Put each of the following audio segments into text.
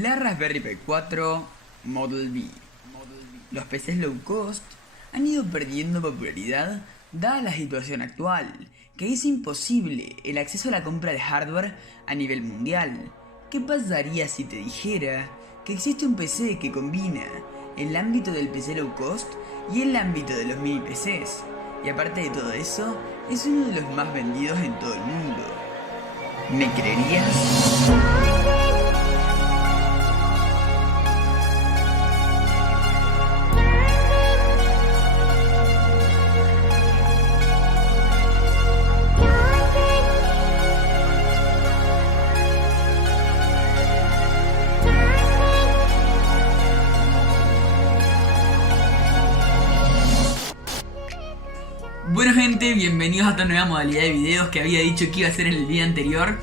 La Raspberry Pi 4 Model B. Los PCs low cost han ido perdiendo popularidad dada la situación actual, que es imposible el acceso a la compra de hardware a nivel mundial. ¿Qué pasaría si te dijera que existe un PC que combina el ámbito del PC low cost y el ámbito de los mini PCs? Y aparte de todo eso, es uno de los más vendidos en todo el mundo. ¿Me creerías? Bueno gente, bienvenidos a esta nueva modalidad de videos que había dicho que iba a hacer en el día anterior.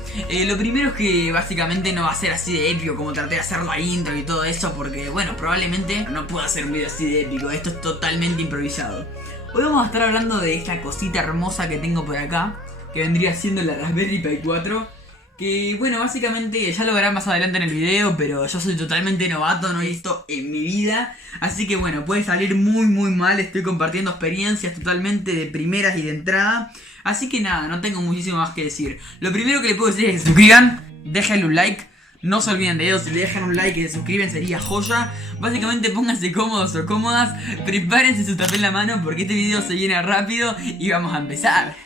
Lo primero es que básicamente no va a ser así de épico como traté de hacer la intro y todo eso, porque bueno, probablemente no pueda hacer un video así de épico, esto es totalmente improvisado. Hoy vamos a estar hablando de esta cosita hermosa que tengo por acá, que vendría siendo la Raspberry Pi 4. Que bueno, básicamente ya lo verán más adelante en el video, pero yo soy totalmente novato, no he visto en mi vida. Así que bueno, puede salir muy mal, estoy compartiendo experiencias totalmente de primeras y de entrada. Así que nada, no tengo muchísimo más que decir. Lo primero que les puedo decir es que se suscriban, déjenle un like. No se olviden de ello, si le dejan un like y se suscriben sería joya. Básicamente pónganse cómodos o cómodas, prepárense su tapé en la mano porque este video se viene rápido y vamos a empezar.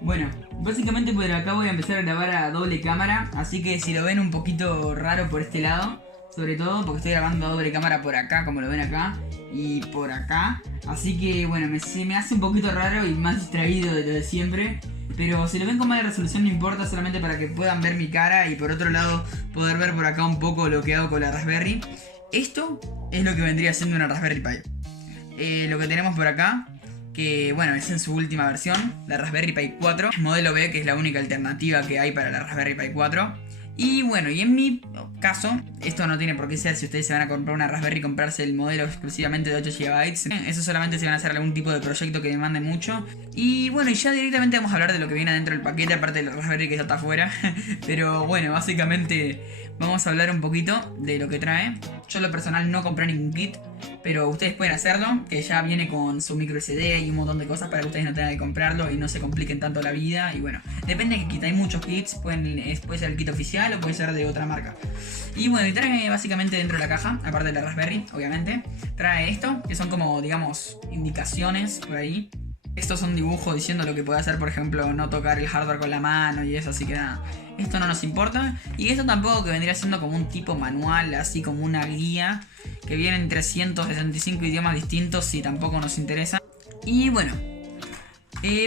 Bueno, básicamente por acá voy a empezar a grabar a doble cámara, así que si lo ven un poquito raro por este lado, sobre todo porque estoy grabando a doble cámara por acá, como lo ven acá, y por acá, así que bueno, se me hace un poquito raro y más distraído de lo de siempre, pero si lo ven con mala resolución no importa, solamente para que puedan ver mi cara y por otro lado poder ver por acá un poco lo que hago con la Raspberry. Esto es lo que vendría siendo una Raspberry Pi. Lo que tenemos por acá, que bueno, es en su última versión, la Raspberry Pi 4, modelo B, que es la única alternativa que hay para la Raspberry Pi 4. Y bueno, y en mi caso, esto no tiene por qué ser si ustedes se van a comprar una Raspberry y comprarse el modelo exclusivamente de 8 GB. Eso solamente se van a hacer algún tipo de proyecto que demande mucho. Y bueno, y ya directamente vamos a hablar de lo que viene dentro del paquete, aparte de la Raspberry que ya está afuera. Pero bueno, básicamente vamos a hablar un poquito de lo que trae. Yo en lo personal no compré ningún kit, pero ustedes pueden hacerlo, que ya viene con su micro SD y un montón de cosas para que ustedes no tengan que comprarlo y no se compliquen tanto la vida. Y bueno, depende de qué kit, hay muchos kits, puede ser el kit oficial o puede ser de otra marca. Y bueno, y trae básicamente dentro de la caja, aparte de la Raspberry, obviamente, trae esto, que son como, digamos, indicaciones por ahí. Estos son dibujos diciendo lo que puede hacer, por ejemplo, no tocar el hardware con la mano y eso, así que nada, esto no nos importa. Y esto tampoco, que vendría siendo como un tipo manual, así como una guía, que viene en 365 idiomas distintos y tampoco nos interesa. Y bueno,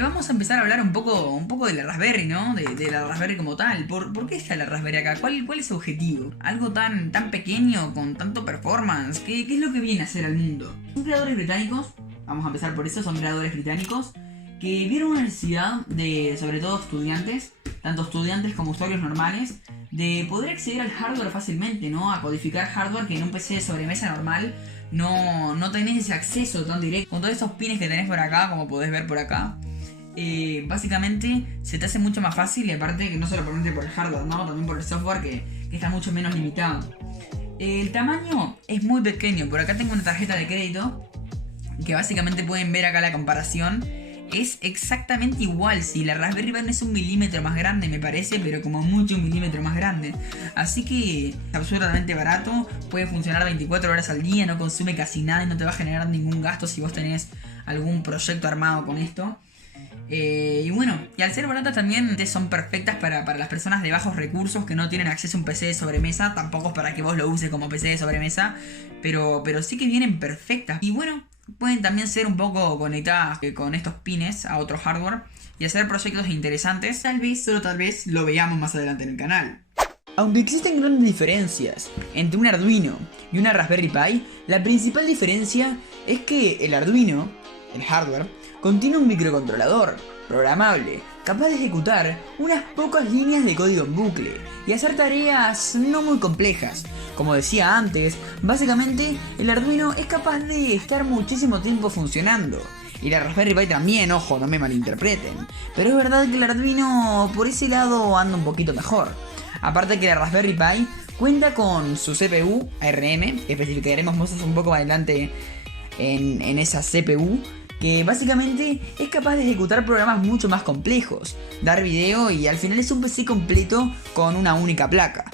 vamos a empezar a hablar un poco de la Raspberry, ¿no? De la Raspberry como tal. ¿Por qué está la Raspberry acá? ¿Cuál es su objetivo? Algo tan pequeño, con tanto performance. ¿Qué es lo que viene a hacer al mundo? Son creadores británicos. Vamos a empezar por eso, son creadores británicos que vieron una necesidad de, sobre todo estudiantes, tanto estudiantes como usuarios normales, de poder acceder al hardware fácilmente, ¿no? A codificar hardware que en un PC de sobremesa normal no tenés ese acceso tan directo. Con todos esos pines que tenés por acá, como podés ver por acá, básicamente se te hace mucho más fácil y aparte que no solo por el hardware, ¿no? También por el software que está mucho menos limitado. El tamaño es muy pequeño, por acá tengo una tarjeta de crédito que básicamente pueden ver acá la comparación. Es exactamente igual, si la Raspberry Pi es 1 milímetro más grande me parece, pero como mucho 1 milímetro más grande. Así que es absurdamente barato, puede funcionar 24 horas al día, no consume casi nada y no te va a generar ningún gasto si vos tenés algún proyecto armado con esto. Y bueno, y al ser baratas también son perfectas para las personas de bajos recursos que no tienen acceso a un PC de sobremesa. Tampoco es para que vos lo uses como PC de sobremesa, pero sí que vienen perfectas. Y bueno, pueden también ser un poco conectadas con estos pines a otro hardware y hacer proyectos interesantes. Tal vez, solo tal vez, lo veamos más adelante en el canal. Aunque existen grandes diferencias entre un Arduino y una Raspberry Pi, la principal diferencia es que el Arduino, el hardware, contiene un microcontrolador programable, capaz de ejecutar unas pocas líneas de código en bucle y hacer tareas no muy complejas. Como decía antes, básicamente el Arduino es capaz de estar muchísimo tiempo funcionando. Y la Raspberry Pi también, ojo, no me malinterpreten. Pero es verdad que el Arduino por ese lado anda un poquito mejor. Aparte que la Raspberry Pi cuenta con su CPU ARM, que especificaremos más un poco más adelante en esa CPU, que básicamente es capaz de ejecutar programas mucho más complejos, dar video y al final es un PC completo con una única placa.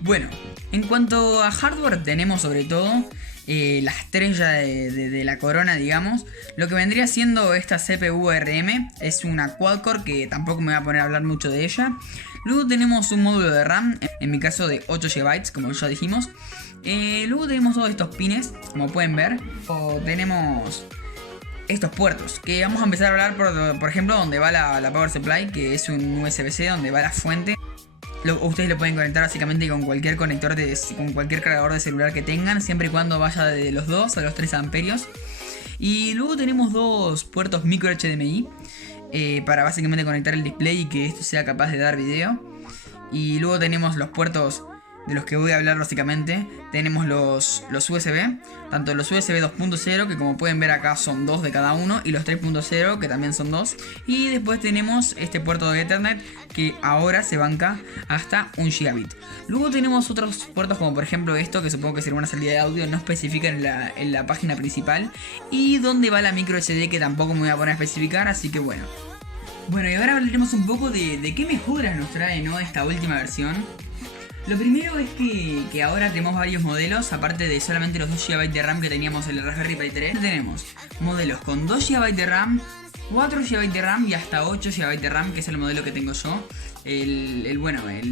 Bueno, en cuanto a hardware tenemos sobre todo la estrella de la corona, digamos. Lo que vendría siendo esta CPU ARM es una quad-core que tampoco me voy a poner a hablar mucho de ella. Luego tenemos un módulo de RAM, en mi caso de 8 GB, como ya dijimos. Luego tenemos todos estos pines, como pueden ver. O tenemos estos puertos, que vamos a empezar a hablar por ejemplo donde va la power supply, que es un USB-C donde va la fuente. Ustedes lo pueden conectar básicamente con cualquier conector con cualquier cargador de celular que tengan, siempre y cuando vaya de los 2 a los 3 amperios. Y luego tenemos dos puertos micro HDMI para básicamente conectar el display y que esto sea capaz de dar video. Y luego tenemos los puertos de los que voy a hablar básicamente. Tenemos los USB, tanto los USB 2.0, que como pueden ver acá son 2 de cada uno, y los 3.0, que también son 2. Y después tenemos este puerto de Ethernet, que ahora se banca hasta 1 gigabit. Luego tenemos otros puertos como por ejemplo esto, que supongo que será una salida de audio, no especifican en la página principal. Y donde va la micro SD, que tampoco me voy a poner a especificar, así que bueno. Bueno, y ahora hablaremos un poco de qué mejoras nos trae, ¿no?, esta última versión. Lo primero es que ahora tenemos varios modelos, aparte de solamente los 2 GB de RAM que teníamos en el Raspberry Pi 3. Tenemos modelos con 2 GB de RAM, 4 GB de RAM y hasta 8 GB de RAM, que es el modelo que tengo yo. El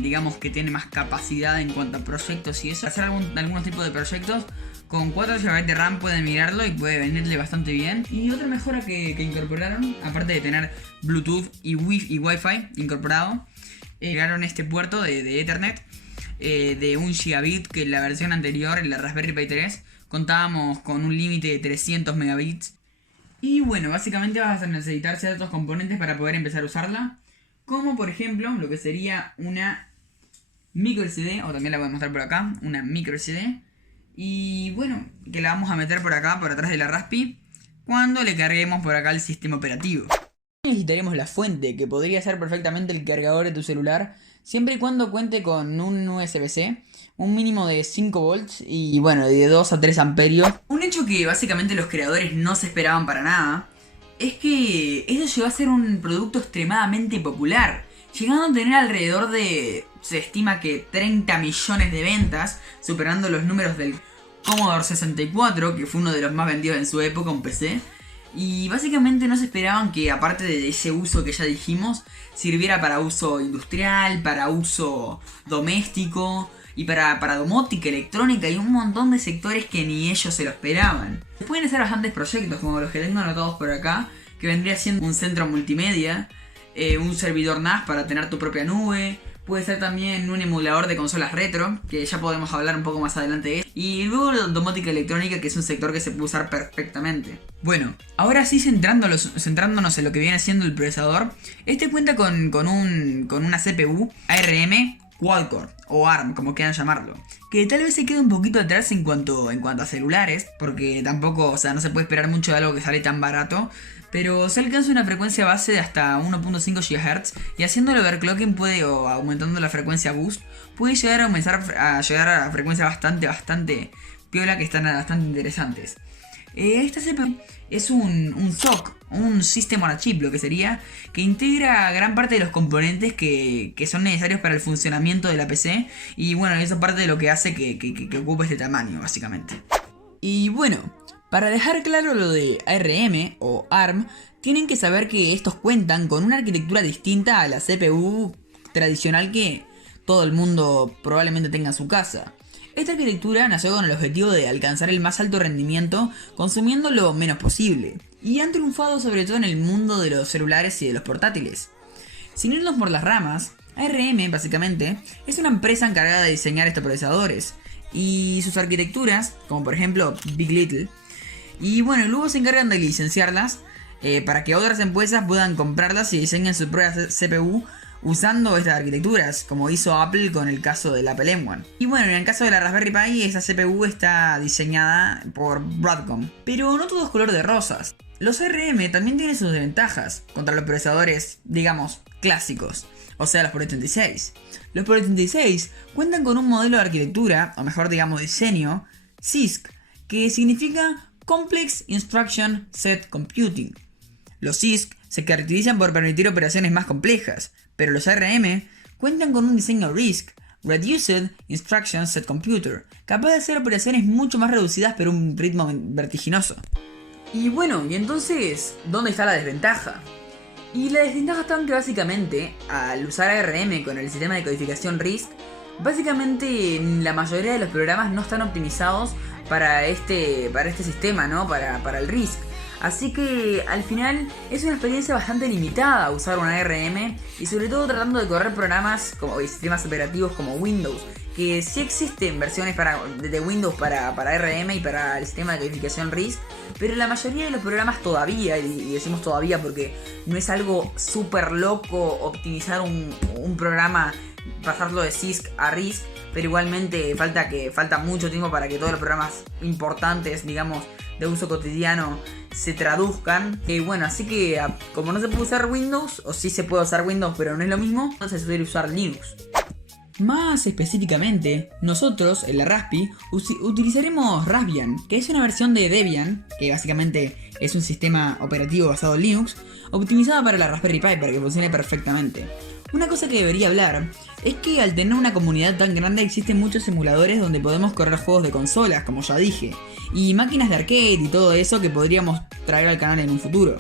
digamos que tiene más capacidad en cuanto a proyectos y eso. Hacer algunos tipos de proyectos con 4 GB de RAM pueden mirarlo y puede venirle bastante bien. Y otra mejora que incorporaron, aparte de tener Bluetooth y Wi-Fi incorporado, agregaron este puerto de Ethernet de 1 gigabit, que en la versión anterior, en la Raspberry Pi 3, contábamos con un límite de 300 megabits. Y bueno, básicamente vas a necesitar ciertos componentes para poder empezar a usarla, como por ejemplo lo que sería una micro SD, o también la voy a mostrar por acá, una micro SD. Y bueno, que la vamos a meter por acá, por atrás de la Raspi, cuando le carguemos por acá el sistema operativo. Necesitaremos la fuente, que podría ser perfectamente el cargador de tu celular, siempre y cuando cuente con un USB-C, un mínimo de 5 volts y bueno, de 2 a 3 amperios. Un hecho que básicamente los creadores no se esperaban para nada es que esto llegó a ser un producto extremadamente popular, llegando a tener alrededor de, se estima que 30 millones de ventas, superando los números del Commodore 64, que fue uno de los más vendidos en su época, un PC. Y básicamente no se esperaban que, aparte de ese uso que ya dijimos, sirviera para uso industrial, para uso doméstico y para domótica, electrónica y un montón de sectores que ni ellos se lo esperaban. Pueden hacer bastantes proyectos como los que tengo anotados por acá, que vendría siendo un centro multimedia, un servidor NAS para tener tu propia nube. Puede ser también un emulador de consolas retro, que ya podemos hablar un poco más adelante de eso. Y luego la domótica electrónica, que es un sector que se puede usar perfectamente. Bueno, ahora sí centrándonos en lo que viene siendo el procesador. Este cuenta con una CPU ARM quad-core, o ARM, como quieran llamarlo. Que tal vez se quede un poquito atrás en cuanto a celulares, porque tampoco, o sea, no se puede esperar mucho de algo que sale tan barato. Pero se alcanza una frecuencia base de hasta 1.5 GHz y haciendo el overclocking o aumentando la frecuencia boost, puede llegar a llegar a frecuencias bastante piola, que están bastante interesantes. Esta CPU es un SoC, un System on a Chip, lo que sería, que integra gran parte de los componentes que son necesarios para el funcionamiento de la PC. Y bueno, eso es parte de lo que hace que ocupe este tamaño, básicamente. Y bueno, para dejar claro lo de ARM o ARM, tienen que saber que estos cuentan con una arquitectura distinta a la CPU tradicional que todo el mundo probablemente tenga en su casa. Esta arquitectura nació con el objetivo de alcanzar el más alto rendimiento consumiendo lo menos posible, y han triunfado sobre todo en el mundo de los celulares y de los portátiles. Sin irnos por las ramas, ARM básicamente es una empresa encargada de diseñar estos procesadores y sus arquitecturas, como por ejemplo Big Little. Y bueno, luego se encargan de licenciarlas para que otras empresas puedan comprarlas y diseñen su propia CPU usando estas arquitecturas, como hizo Apple con el caso del Apple M1. Y bueno, en el caso de la Raspberry Pi, esa CPU está diseñada por Broadcom. Pero no todo es color de rosas. los ARM también tienen sus desventajas contra los procesadores, digamos, clásicos, o sea, los por 86. Los por 86 cuentan con un modelo de arquitectura, o mejor digamos diseño, CISC, que significa Complex Instruction Set Computing. Los CISC se caracterizan por permitir operaciones más complejas, pero los ARM cuentan con un diseño RISC, Reduced Instruction Set Computer, capaz de hacer operaciones mucho más reducidas pero un ritmo vertiginoso. Y bueno, y entonces, ¿dónde está la desventaja? Y la desventaja está en que básicamente, al usar ARM con el sistema de codificación RISC, básicamente la mayoría de los programas no están optimizados para este sistema, ¿no? Para el RISC. Así que al final es una experiencia bastante limitada usar una ARM y sobre todo tratando de correr programas como sistemas operativos como Windows, que sí existen versiones de Windows para ARM y para el sistema de codificación RISC, pero la mayoría de los programas todavía, y decimos todavía porque no es algo súper loco optimizar un programa, pasarlo de CISC a RISC, pero igualmente falta mucho tiempo para que todos los programas importantes, digamos, de uso cotidiano se traduzcan. Y bueno, así que como no se puede usar Windows, o sí se puede usar Windows pero no es lo mismo, entonces se suele usar Linux. Más específicamente, nosotros en la Raspi utilizaremos Raspbian, que es una versión de Debian, que básicamente es un sistema operativo basado en Linux, optimizada para la Raspberry Pi para que funcione perfectamente. Una cosa que debería hablar es que al tener una comunidad tan grande existen muchos emuladores donde podemos correr juegos de consolas, como ya dije, y máquinas de arcade y todo eso que podríamos traer al canal en un futuro.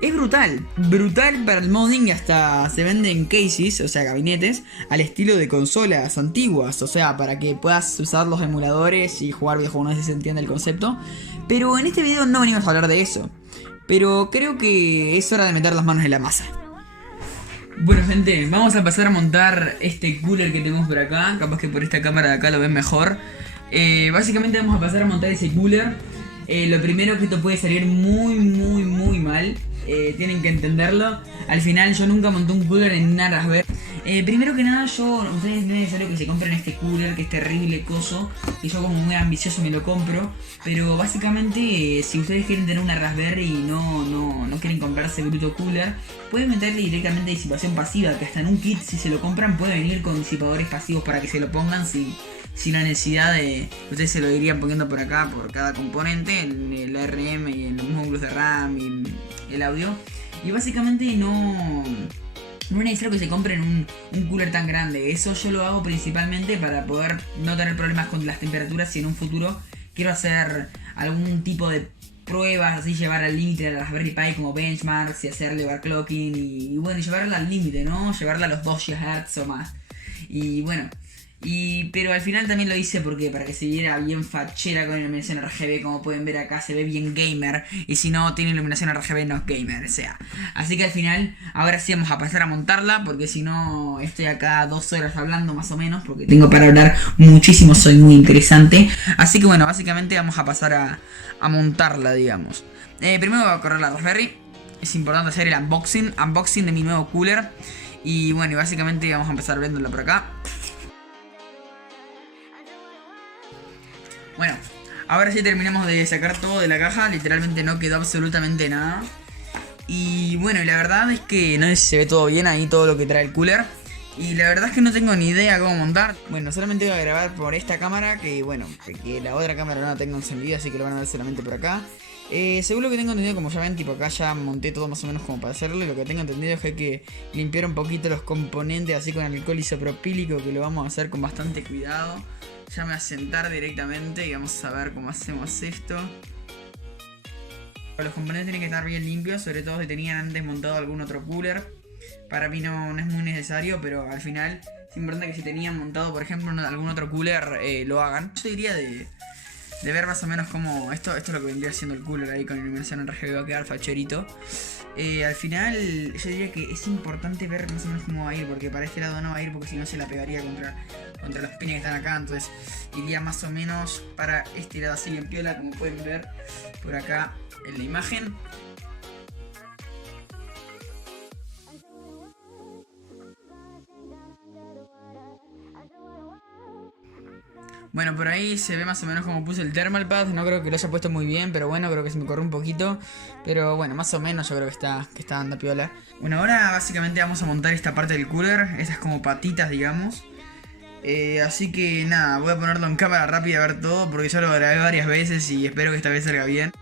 Es brutal para el modding y hasta se venden cases, o sea gabinetes, al estilo de consolas antiguas, o sea, para que puedas usar los emuladores y jugar videojuegos, no sé si se entiende el concepto. Pero en este video no venimos a hablar de eso, pero creo que es hora de meter las manos en la masa. Bueno gente, vamos a pasar a montar este cooler que tenemos por acá, capaz que por esta cámara de acá lo ven mejor. Básicamente vamos a pasar a montar ese cooler. Lo primero que esto puede salir muy mal. Tienen que entenderlo. Al final yo nunca monté un cooler en una Raspberry. Primero que nada ustedes no es necesario que se compren este cooler, que es terrible coso, que yo como muy ambicioso me lo compro. Pero básicamente si ustedes quieren tener una Raspberry y no quieren comprarse bruto cooler, pueden meterle directamente disipación pasiva, que hasta en un kit si se lo compran puede venir con disipadores pasivos para que se lo pongan sin la necesidad de... Ustedes se lo irían poniendo por acá, por cada componente, en el ARM y en los módulos de RAM y el audio. Y básicamente no es necesario que se compren un cooler tan grande. Eso yo lo hago principalmente para poder no tener problemas con las temperaturas si en un futuro quiero hacer algún tipo de pruebas, así llevar al límite a la Raspberry Pi como benchmarks y hacerle overclocking y bueno, llevarla al límite, ¿no? Llevarla a los 2 GHz o más. Y bueno... pero al final también lo hice porque para que se viera bien fachera con iluminación RGB, como pueden ver acá se ve bien gamer, y si no tiene iluminación RGB no es gamer, o sea. Así que al final, ahora sí vamos a pasar a montarla, porque si no estoy acá 2 horas hablando más o menos, porque tengo para hablar muchísimo, soy muy interesante. Así que bueno, básicamente vamos a pasar a montarla, digamos. Primero voy a correr la Raspberry, es importante hacer el unboxing de mi nuevo cooler. Y bueno, y básicamente vamos a empezar abriéndola por acá. Bueno, ahora sí terminamos de sacar todo de la caja. Literalmente no quedó absolutamente nada. Y bueno, la verdad es que no sé si se ve todo bien ahí, todo lo que trae el cooler. Y la verdad es que no tengo ni idea cómo montar. Bueno, solamente voy a grabar por esta cámara, que bueno, que la otra cámara no la tengo encendida, así que lo van a ver solamente por acá. Según lo que tengo entendido, como ya ven, tipo acá ya monté todo más o menos como para hacerlo. Lo que tengo entendido es que hay que limpiar un poquito los componentes así con alcohol isopropílico, que lo vamos a hacer con bastante cuidado. Ya me voy a sentar directamente y vamos a ver cómo hacemos esto. Los componentes tienen que estar bien limpios, sobre todo si tenían antes montado algún otro cooler. Para mí no es muy necesario, pero al final es importante que si tenían montado, por ejemplo, algún otro cooler, lo hagan. Yo diría de ver más o menos cómo... Esto es lo que vendría haciendo el cooler ahí con iluminación RGB, va a quedar facherito. Al final yo diría que es importante ver más o menos cómo va a ir, porque para este lado no va a ir porque si no se la pegaría contra las piñas que están acá. Entonces iría más o menos para este lado así bien piola, como pueden ver por acá en la imagen. Bueno, por ahí se ve más o menos como puse el thermal pad. No creo que lo haya puesto muy bien, pero bueno, creo que se me corrió un poquito. Pero bueno, más o menos yo creo que está dando piola. Bueno, ahora básicamente vamos a montar esta parte del cooler. Estas como patitas, digamos. Así que nada, voy a ponerlo en cámara rápida a ver todo, porque ya lo grabé varias veces y espero que esta vez salga bien.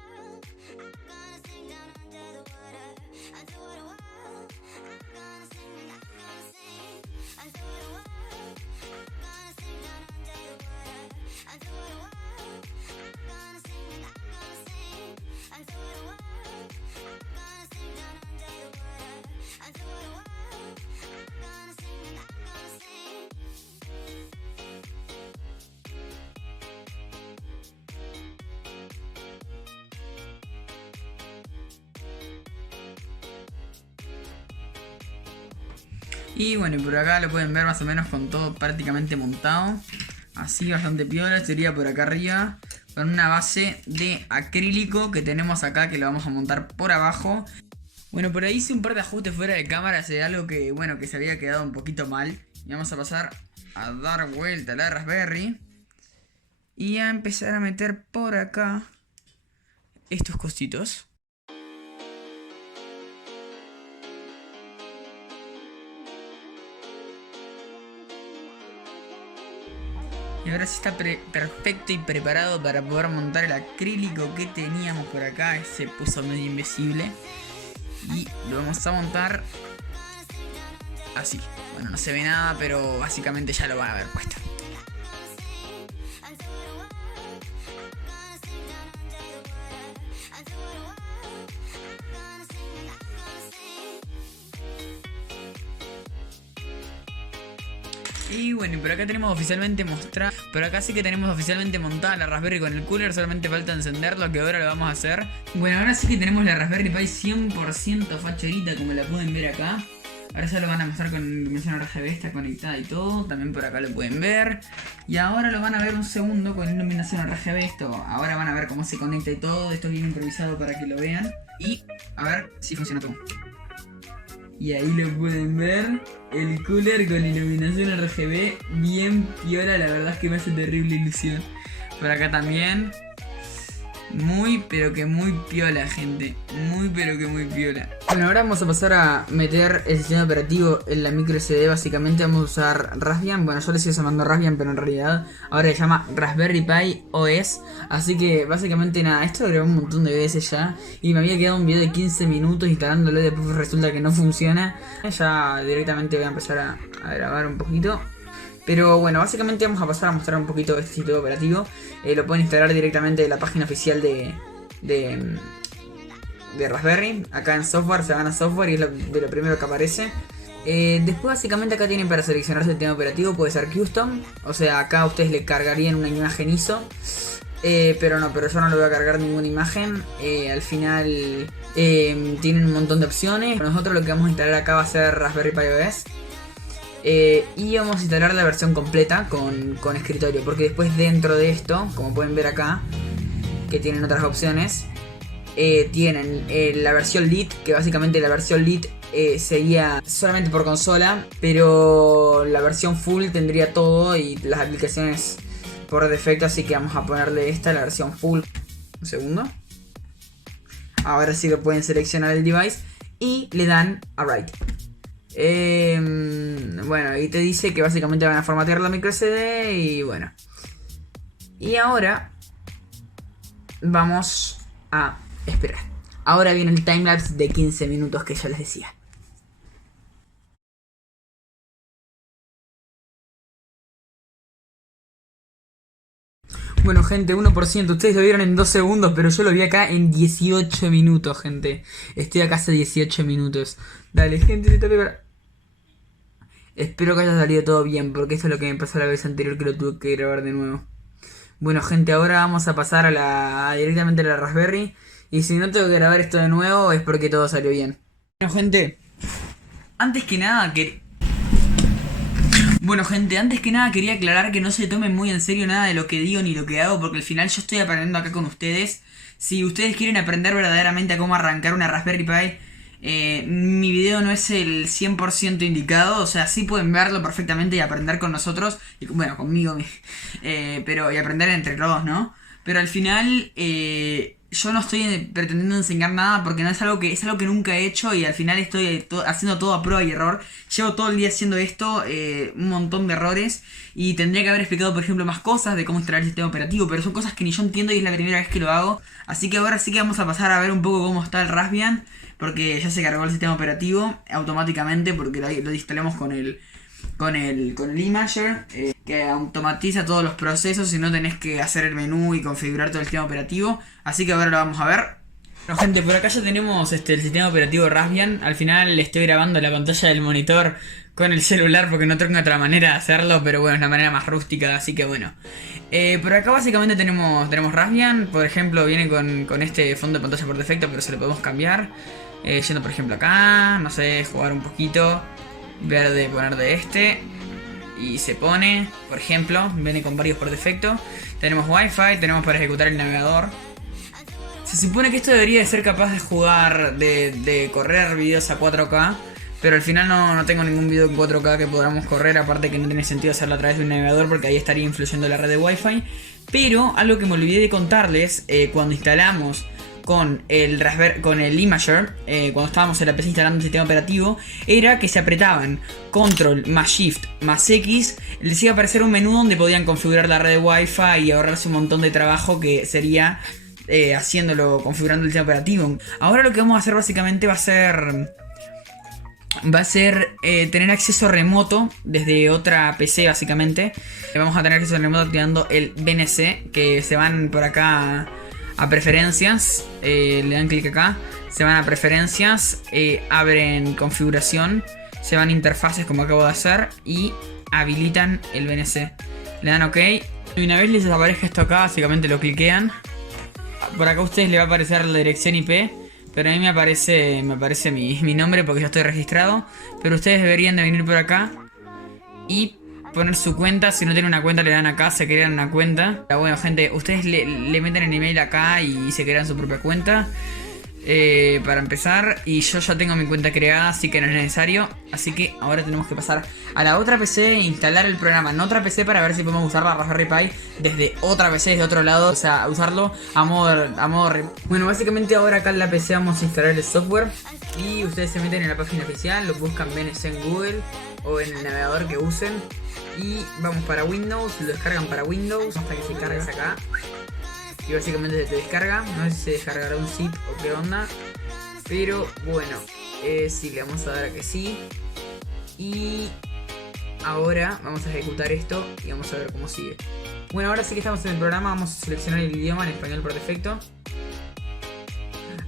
Y bueno, y por acá lo pueden ver más o menos con todo prácticamente montado. Así, bastante piola. Sería por acá arriba, con una base de acrílico que tenemos acá, que lo vamos a montar por abajo. Bueno, por ahí hice un par de ajustes fuera de cámara de algo que, bueno, que se había quedado un poquito mal. Y vamos a pasar a dar vuelta a la Raspberry y a empezar a meter por acá estos cositos. Y ahora sí está perfecto y preparado para poder montar el acrílico que teníamos por acá. Se puso medio invisible. Y lo vamos a montar así. Bueno, no se ve nada, pero básicamente ya lo van a haber puesto. Y bueno, y por acá tenemos oficialmente mostrado. Por acá sí que tenemos oficialmente montada la Raspberry con el cooler. Solamente falta encenderlo, que ahora lo vamos a hacer. Bueno, ahora sí que tenemos la Raspberry Pi 100% fachorita, como la pueden ver acá. Ahora ya lo van a mostrar con iluminación RGB, está conectada y todo. También por acá lo pueden ver. Y ahora lo van a ver un segundo con iluminación RGB. Esto, ahora van a ver cómo se conecta y todo. Esto es bien improvisado para que lo vean. Y a ver si funciona todo. Y ahí lo pueden ver, el cooler con iluminación RGB, bien piola, la verdad es que me hace terrible ilusión. Por acá también, muy pero que muy piola, gente, muy pero que muy piola. Bueno, ahora vamos a pasar a meter el sistema operativo en la micro SD. Básicamente vamos a usar Raspbian. Bueno, yo le sigo llamando Raspbian, pero en realidad ahora se llama Raspberry Pi OS. Así que básicamente nada, esto lo grabé un montón de veces ya y me había quedado un video de 15 minutos instalándolo y después resulta que no funciona. Ya directamente voy a empezar a grabar un poquito. Pero bueno, básicamente vamos a pasar a mostrar un poquito de este sistema operativo. Lo pueden instalar directamente de la página oficial de Raspberry. Acá en software, se van a software y es de lo primero que aparece. Después básicamente acá tienen para seleccionar el sistema operativo. Puede ser custom, o sea, acá ustedes le cargarían una imagen ISO. Pero yo no le voy a cargar ninguna imagen. Al final tienen un montón de opciones. Nosotros lo que vamos a instalar acá va a ser Raspberry Pi OS. Y vamos a instalar la versión completa con escritorio, porque después dentro de esto, como pueden ver acá, que tienen otras opciones, tienen la versión Lite, que básicamente la versión Lite sería solamente por consola, pero la versión Full tendría todo y las aplicaciones por defecto, así que vamos a ponerle esta, la versión Full. Un segundo. Ahora sí que pueden seleccionar el device y le dan a Write. Bueno, y te dice que básicamente van a formatear la micro SD y bueno. Y ahora vamos a esperar. Ahora viene el timelapse de 15 minutos que yo les decía. Bueno, gente, 1%. Ustedes lo vieron en 2 segundos, pero yo lo vi acá en 18 minutos, gente. Estoy acá hace 18 minutos. Dale, gente, se está preparando. Espero que haya salido todo bien, porque esto es lo que me pasó la vez anterior que lo tuve que grabar de nuevo. Bueno, gente, ahora vamos a pasar directamente a la Raspberry. Y si no tengo que grabar esto de nuevo es porque todo salió bien. Bueno, gente, antes que nada quería aclarar que no se tomen muy en serio nada de lo que digo ni lo que hago, porque al final yo estoy aprendiendo acá con ustedes. Si ustedes quieren aprender verdaderamente a cómo arrancar una Raspberry Pi, mi video video no es el 100% indicado. O sea, sí pueden verlo perfectamente y aprender con nosotros. Y, bueno, conmigo. Pero y aprender entre todos, ¿no? Pero al final yo no estoy pretendiendo enseñar nada porque no es algo que nunca he hecho. Y al final estoy haciendo todo a prueba y error. Llevo todo el día haciendo esto, un montón de errores. Y tendría que haber explicado, por ejemplo, más cosas de cómo instalar el sistema operativo. Pero son cosas que ni yo entiendo y es la primera vez que lo hago. Así que ahora sí que vamos a pasar a ver un poco cómo está el Raspbian. Porque ya se cargó el sistema operativo automáticamente. Porque lo instalamos con el Imager, que automatiza todos los procesos y no tenés que hacer el menú y configurar todo el sistema operativo. Así que ahora lo vamos a ver. Bueno, gente, por acá ya tenemos el sistema operativo Raspbian. Al final le estoy grabando la pantalla del monitor con el celular porque no tengo otra manera de hacerlo, pero bueno, es la manera más rústica, así que bueno. Por acá básicamente tenemos Raspbian. Por ejemplo, viene con este fondo de pantalla por defecto, pero se lo podemos cambiar. Yendo por ejemplo acá, no sé, jugar un poquito. Verde, poner de este. Y se pone, por ejemplo, viene con varios por defecto. Tenemos Wi-Fi, tenemos para ejecutar el navegador. Se supone que esto debería de ser capaz de jugar, de correr videos a 4K. Pero al final no tengo ningún video en 4K que podamos correr. Aparte que no tiene sentido hacerlo a través de un navegador porque ahí estaría influyendo la red de Wi-Fi. Pero algo que me olvidé de contarles, cuando instalamos con el Imager, cuando estábamos en la PC instalando el sistema operativo, era que se apretaban Control más Shift más X, les iba a aparecer un menú donde podían configurar la red de Wi-Fi y ahorrarse un montón de trabajo que sería configurando el sistema operativo. Ahora lo que vamos a hacer básicamente va a ser tener acceso remoto desde otra PC básicamente. Vamos a tener acceso remoto activando el VNC, que se van por acá a preferencias, le dan clic acá, se van a preferencias, abren configuración, se van a interfaces como acabo de hacer y habilitan el VNC. Le dan OK y una vez les aparezca esto acá, básicamente lo cliquean. Por acá a ustedes les va a aparecer la dirección IP, pero a mí me aparece mi nombre porque yo estoy registrado. Pero ustedes deberían de venir por acá y poner su cuenta. Si no tienen una cuenta le dan acá, se crean una cuenta. Bueno gente, ustedes le meten el email acá y se crean su propia cuenta, para empezar. Y yo ya tengo mi cuenta creada, así que no es necesario. Así que ahora tenemos que pasar a la otra PC e instalar el programa en otra PC para ver si podemos usar la Raspberry Pi desde otra PC, desde otro lado. O sea, usarlo a modo. Bueno, básicamente ahora acá en la PC vamos a instalar el software. Y ustedes se meten en la página oficial, lo buscan VNC en Google o en el navegador que usen. Y vamos para Windows, lo descargan para Windows hasta que se cargue acá. Y básicamente se te descarga, no sé si se descargará un zip o qué onda. Pero bueno, sí, le vamos a dar a que sí. Y ahora vamos a ejecutar esto y vamos a ver cómo sigue. Bueno, ahora sí que estamos en el programa, vamos a seleccionar el idioma en español por defecto.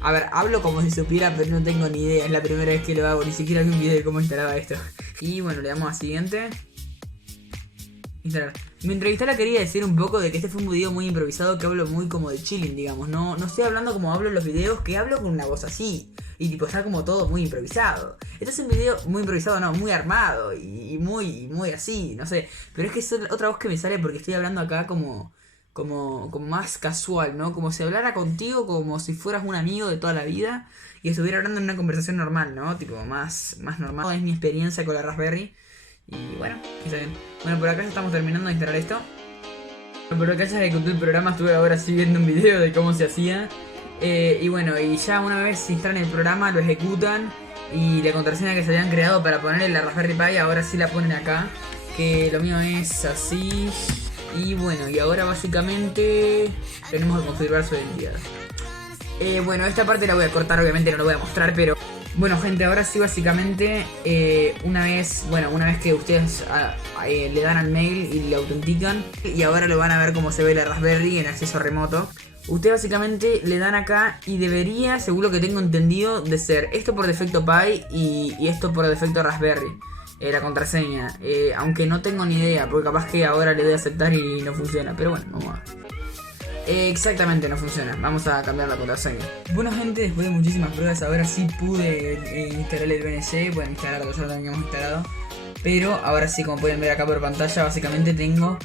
A ver, hablo como si supiera, pero no tengo ni idea, es la primera vez que lo hago, ni siquiera vi un video de cómo instalaba esto. Y bueno, le damos a siguiente. Instalar. Mientras instala quería decir un poco de que este fue un video muy improvisado, que hablo muy como de chilling, digamos. No estoy hablando como hablo en los videos, que hablo con una voz así. Y tipo está como todo muy improvisado. Este es un video muy improvisado, no, muy armado. Y muy así, no sé. Pero es que es otra voz que me sale porque estoy hablando acá como más casual, ¿no? Como si hablara contigo, como si fueras un amigo de toda la vida y estuviera hablando en una conversación normal, ¿no? Tipo más normal. Es mi experiencia con la Raspberry. Y bueno, está bien. Bueno, por acá ya estamos terminando de instalar esto. Por acá ya ejecuté el programa, estuve ahora sí viendo un video de cómo se hacía. Y bueno, y ya una vez se instalan el programa, lo ejecutan. Y la contraseña que se habían creado para ponerle la Raspberry Pi, ahora sí la ponen acá. Que lo mío es así. Y bueno, y ahora básicamente tenemos que configurar su identidad. Bueno, esta parte la voy a cortar, obviamente no lo voy a mostrar, pero... Bueno gente, ahora sí básicamente una vez que ustedes le dan al mail y le autentican, y ahora lo van a ver cómo se ve la Raspberry en acceso remoto. Ustedes básicamente le dan acá y debería, según lo que tengo entendido, de ser esto por defecto Pi y esto por defecto Raspberry, la contraseña, aunque no tengo ni idea, porque capaz que ahora le doy a aceptar y no funciona, pero bueno, vamos a ver. Exactamente, no funciona. Vamos a cambiar la contraseña. Bueno gente, después de muchísimas pruebas ahora sí pude instalar el VNC. Pueden instalar lo que ya lo teníamos instalado, pero ahora sí, como pueden ver acá por pantalla, básicamente tengo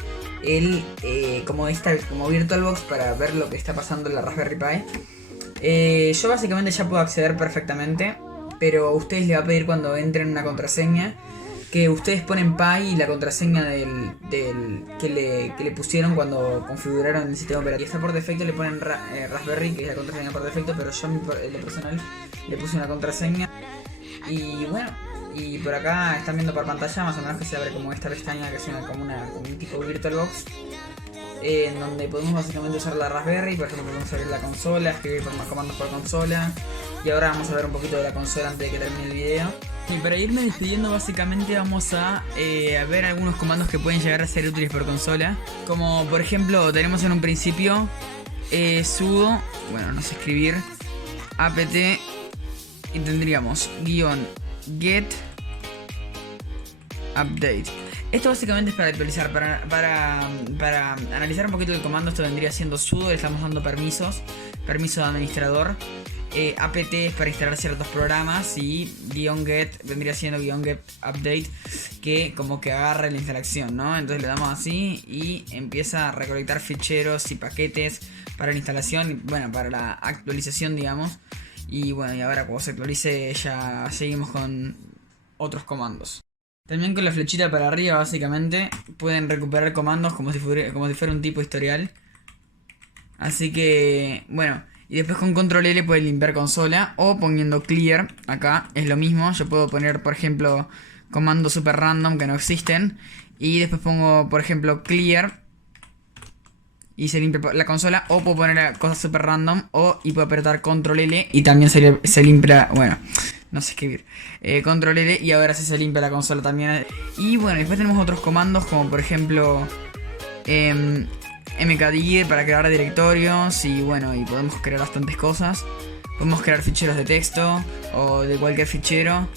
el como VirtualBox para ver lo que está pasando en la Raspberry Pi. Yo básicamente ya puedo acceder perfectamente. pero a ustedes les va a pedir cuando entren una contraseña que ustedes ponen Pi y la contraseña que le pusieron cuando configuraron el sistema operativo. Está por defecto, le ponen Raspberry, que es la contraseña por defecto, pero yo en lo personal le puse una contraseña. Y bueno, y por acá están viendo por pantalla más o menos que se abre como esta pestaña que es como un tipo VirtualBox, en donde podemos básicamente usar la Raspberry. Por ejemplo, podemos abrir la consola, escribir más comandos por consola. Y ahora vamos a ver un poquito de la consola antes de que termine el video. Y para irme despidiendo, básicamente vamos a ver algunos comandos que pueden llegar a ser útiles por consola. Como por ejemplo, tenemos en un principio sudo, bueno, no sé escribir, apt, y tendríamos -get update. Esto básicamente es para actualizar, para analizar un poquito el comando. Esto vendría siendo sudo, le estamos dando permiso de administrador. apt es para instalar ciertos programas y -get vendría siendo -get update, que como que agarra la instalación, ¿no? Entonces le damos así y empieza a recolectar ficheros y paquetes para la instalación, bueno, para la actualización, digamos. Y bueno, y ahora cuando se actualice ya seguimos con otros comandos. También con la flechita para arriba básicamente pueden recuperar comandos como si fuera un tipo historial. Así que bueno, y después con control L pueden limpiar consola, o poniendo clear acá es lo mismo. Yo puedo poner por ejemplo comandos super random que no existen, y después pongo por ejemplo clear y se limpia la consola, o puedo poner cosas super random y puedo apretar control L y también se limpia, bueno, no sé escribir, control L y ahora sí se limpia la consola también. Y bueno, después tenemos otros comandos como por ejemplo mkdir para crear directorios, y bueno, y podemos crear bastantes cosas. Podemos crear ficheros de texto o de cualquier fichero.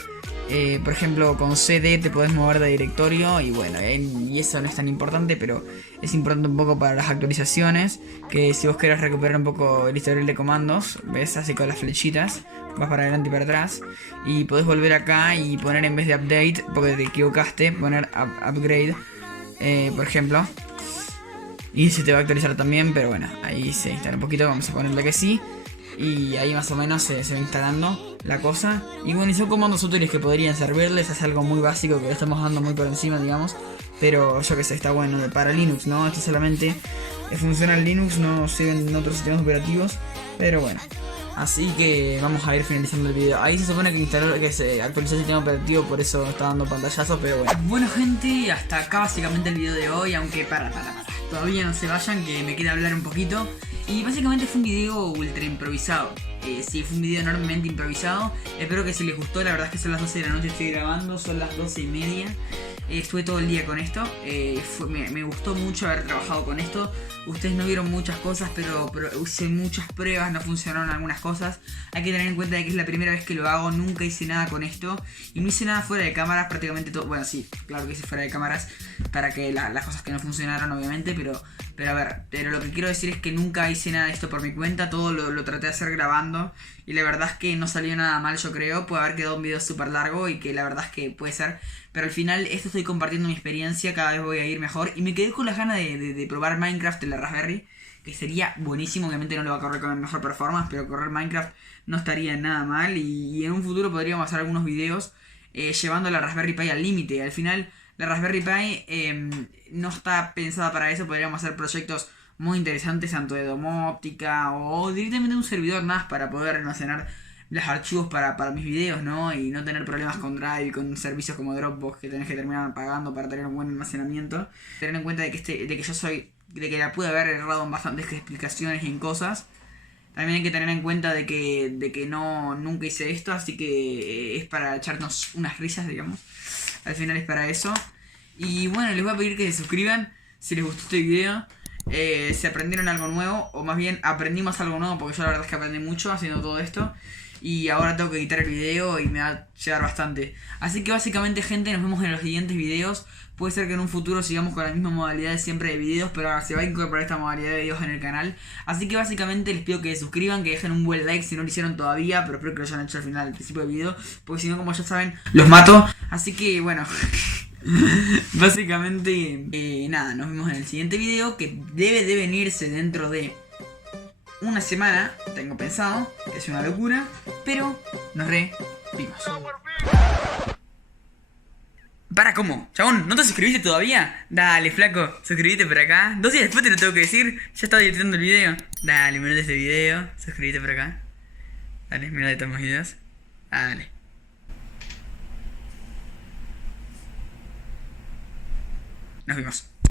Por ejemplo, con cd te podés mover de directorio, y bueno, y eso no es tan importante, pero es importante un poco para las actualizaciones, que si vos querés recuperar un poco el historial de comandos, ves, así con las flechitas vas para adelante y para atrás, y podés volver acá y poner, en vez de update, porque te equivocaste, poner upgrade, por ejemplo, y se te va a actualizar también. Pero bueno, ahí se instala un poquito, vamos a ponerle que sí. Y ahí más o menos se va instalando la cosa. Y bueno, y son comandos útiles que podrían servirles. Es algo muy básico que lo estamos dando muy por encima, digamos. Pero yo que sé, está bueno para Linux, ¿no? Esto solamente funciona en Linux, no sirve en otros sistemas operativos. Pero bueno, así que vamos a ir finalizando el video. Ahí se supone que se actualizó el sistema operativo, por eso está dando pantallazos, pero bueno. Bueno gente, hasta acá básicamente el video de hoy. Aunque para. Todavía no se vayan, que me queda hablar un poquito. Y básicamente fue un video ultra improvisado. Sí, fue un video enormemente improvisado. Espero que si les gustó. La verdad es que son las 12 de la noche, estoy grabando, son las 12:30. Estuve todo el día con esto. Me gustó mucho haber trabajado con esto. Ustedes no vieron muchas cosas, pero hice muchas pruebas, no funcionaron algunas cosas. Hay que tener en cuenta que es la primera vez que lo hago, nunca hice nada con esto. Y no hice nada fuera de cámaras, prácticamente todo. Bueno, sí, claro que hice fuera de cámaras para que las cosas que no funcionaron, obviamente. Pero a ver, pero lo que quiero decir es que nunca hice nada de esto por mi cuenta. Todo lo traté de hacer grabando. Y la verdad es que no salió nada mal, yo creo. Puede haber quedado un video súper largo y que la verdad es que puede ser. Pero al final esto estoy compartiendo mi experiencia, cada vez voy a ir mejor. Y me quedé con las ganas de probar Minecraft en la Raspberry, que sería buenísimo. Obviamente no lo va a correr con la mejor performance, pero correr Minecraft no estaría nada mal. Y en un futuro podríamos hacer algunos videos llevando la Raspberry Pi al límite. Al final la Raspberry Pi no está pensada para eso. Podríamos hacer proyectos muy interesantes, tanto de domótica o directamente un servidor más para poder almacenar los archivos para mis videos, ¿no? Y no tener problemas con Drive y con servicios como Dropbox que tenés que terminar pagando para tener un buen almacenamiento. Tener en cuenta de que la pude haber errado en bastantes explicaciones y en cosas. También hay que tener en cuenta de que nunca hice esto, así que es para echarnos unas risas, digamos. Al final es para eso. Y bueno, les voy a pedir que se suscriban si les gustó este video. Si aprendieron algo nuevo, o más bien aprendimos algo nuevo, porque yo la verdad es que aprendí mucho haciendo todo esto. Y ahora tengo que editar el video y me va a llevar bastante. Así que básicamente, gente, nos vemos en los siguientes videos. Puede ser que en un futuro sigamos con la misma modalidad de siempre de videos, pero ahora se va a incorporar esta modalidad de videos en el canal. Así que básicamente les pido que se suscriban, que dejen un buen like si no lo hicieron todavía, pero espero que lo hayan hecho al final, al principio del video, porque si no, como ya saben, los mato. Así que bueno, básicamente nada, nos vemos en el siguiente video, que debe de venirse dentro de una semana, tengo pensado, que es una locura, pero nos vimos. Para, ¿cómo? Chabón, ¿no te suscribiste todavía? Dale, flaco, suscríbete por acá. 2 días después te lo tengo que decir. Ya estaba editando el video. Dale, mirate este video. Suscríbete por acá. Dale, mirate todos mis videos. Dale. Nos vemos.